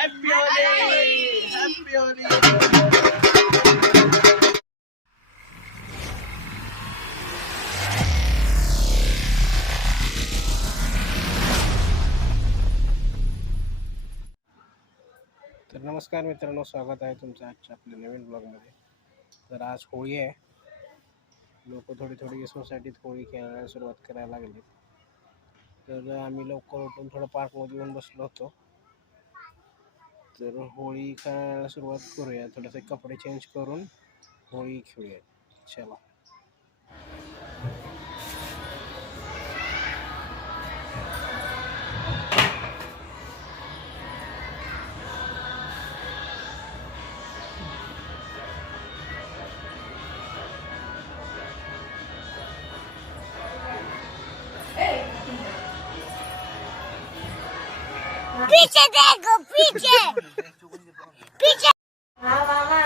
Happy Holi happy Holy. तर नमस्कार मित्रांनो, स्वागत आहे तुमचं आजच्या आपल्या नवीन ब्लॉगमध्ये. तर आज होळी आहे. लोक थोडी सोसायटीत होळी खेळायला सुरुवात करायला लागली. तर आम्ही लवकर उठून थोडं पार्कमध्ये येऊन बसलो होतो. तर होळी खेळायला सुरुवात करूया. थोडेसे कपडे चेंज करून होळी खेळूया. चला. पीछे देखो, पीछे पीछे. हाँ मामा.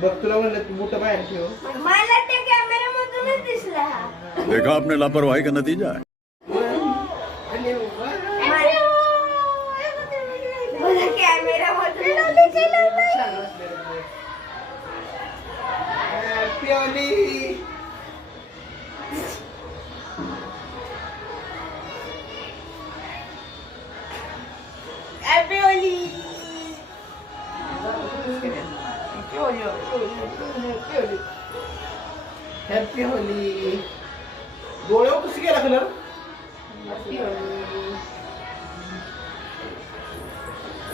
बघ, तुला म्हणलं तू मोठं बाहेर ठेव. मला त्या कॅमेरामधूनच दिसला. देखा आपने लापरवाही का नतीजा है. मला कॅमेरामधून happy Holi. Happy Holi. Happy Holi. डोळ्यावर कशी गेला कलर.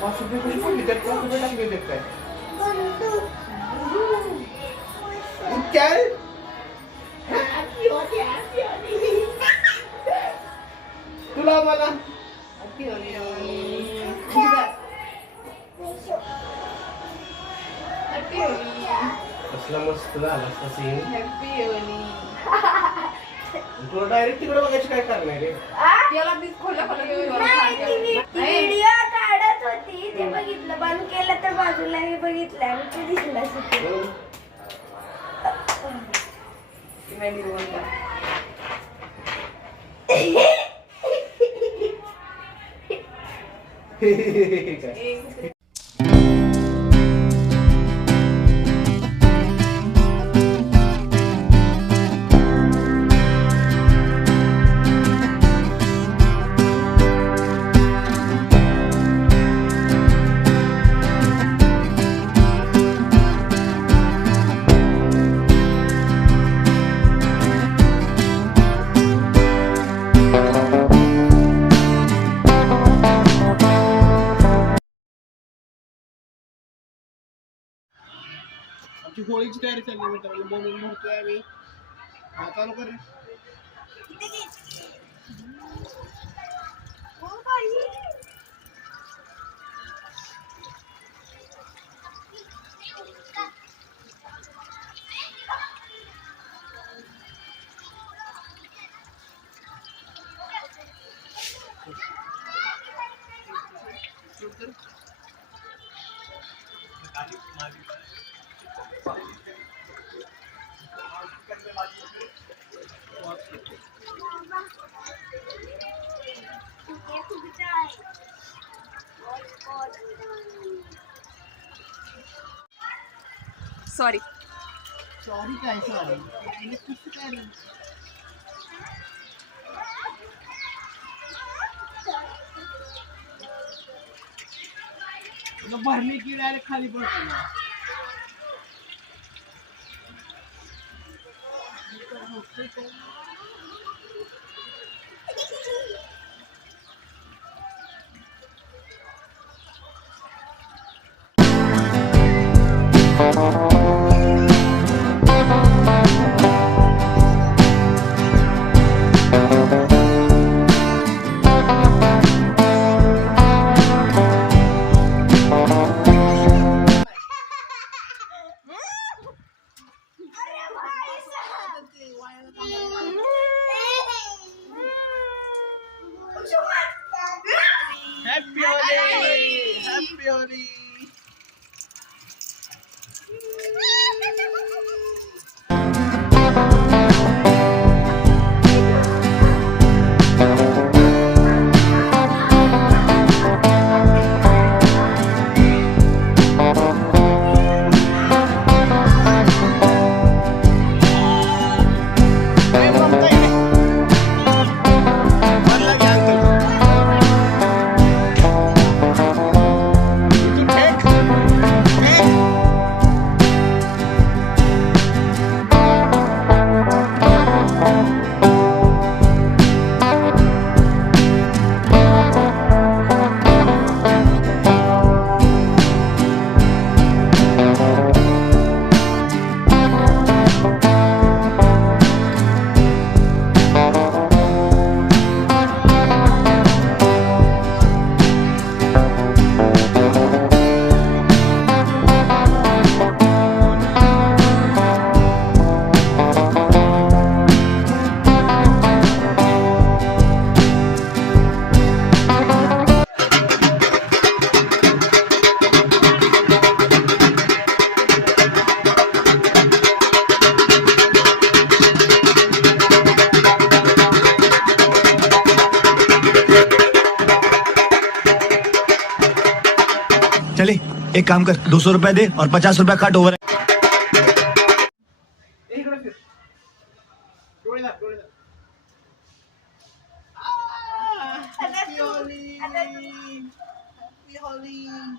वासुदेव कशी पडली त्यात. वासुदेव टाकली त्यात काय काय. Happy Holi happy Holy. तुला मला हॅपी होली. Happy Holy. कसला मस्त झाला असता सीन. Happy Holy. तुला डायरेक्ट तिकडे बघायची काय कारण आहे रे. व्हिडिओ काढत होती ते बघितलं. बंद केलं तर बाजूला बघितलं आणि ते दिसलं. काय होळीची तयारी चालली मित्रांनो. बोलून भरतोय आम्ही. हा चालू कर रे. सॉरी काय सॉरी. भरली की डायरेक्ट खाली पडतो ना. एक काम कर 200 रुपए दे और 50 रुपए कट ओवर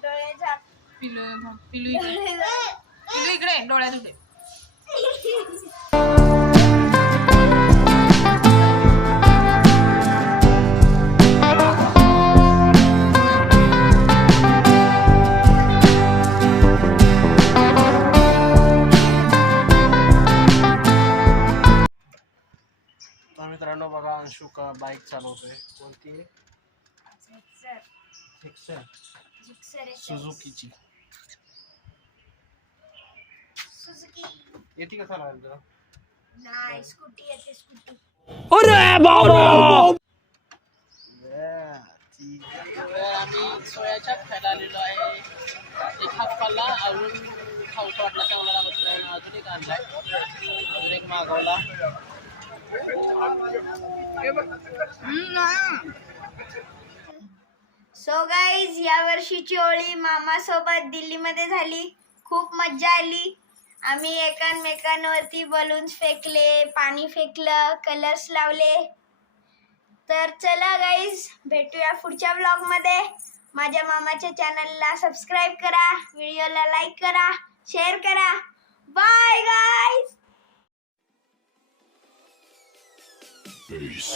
डोळे झाक. पिलू पिलू इकडे पिलू इकडे डोळ्यात उठे. तर मित्रांनो बघा अंशुक बाईक चालवतोय. कोणती? जिक्सर आहे. सुझुकीची. सुझुकी येते का चालवायला तुला? नाही, स्कूटी येते, स्कूटी. आम्ही सोयाच्या खायला आलेलो आहे. एक हात खाल्ला, अजून खाऊचं वाटला चांगला लागत नाही. अजून एक आणलाय, अजून एक मागवला. सो गाईज, या वर्षीची होळी मामासोबत दिल्लीमध्ये झाली. खूप मज्जा आली. आम्ही एकमेकांवरती बलून्स फेकले, पाणी फेकलं, कलर्स लावले. तर चला गाईज, भेटूया पुढच्या ब्लॉगमध्ये. माझ्या मामाच्या चॅनलला सबस्क्राईब करा, व्हिडिओला लाईक करा, शेअर करा. Bye guys. Peace.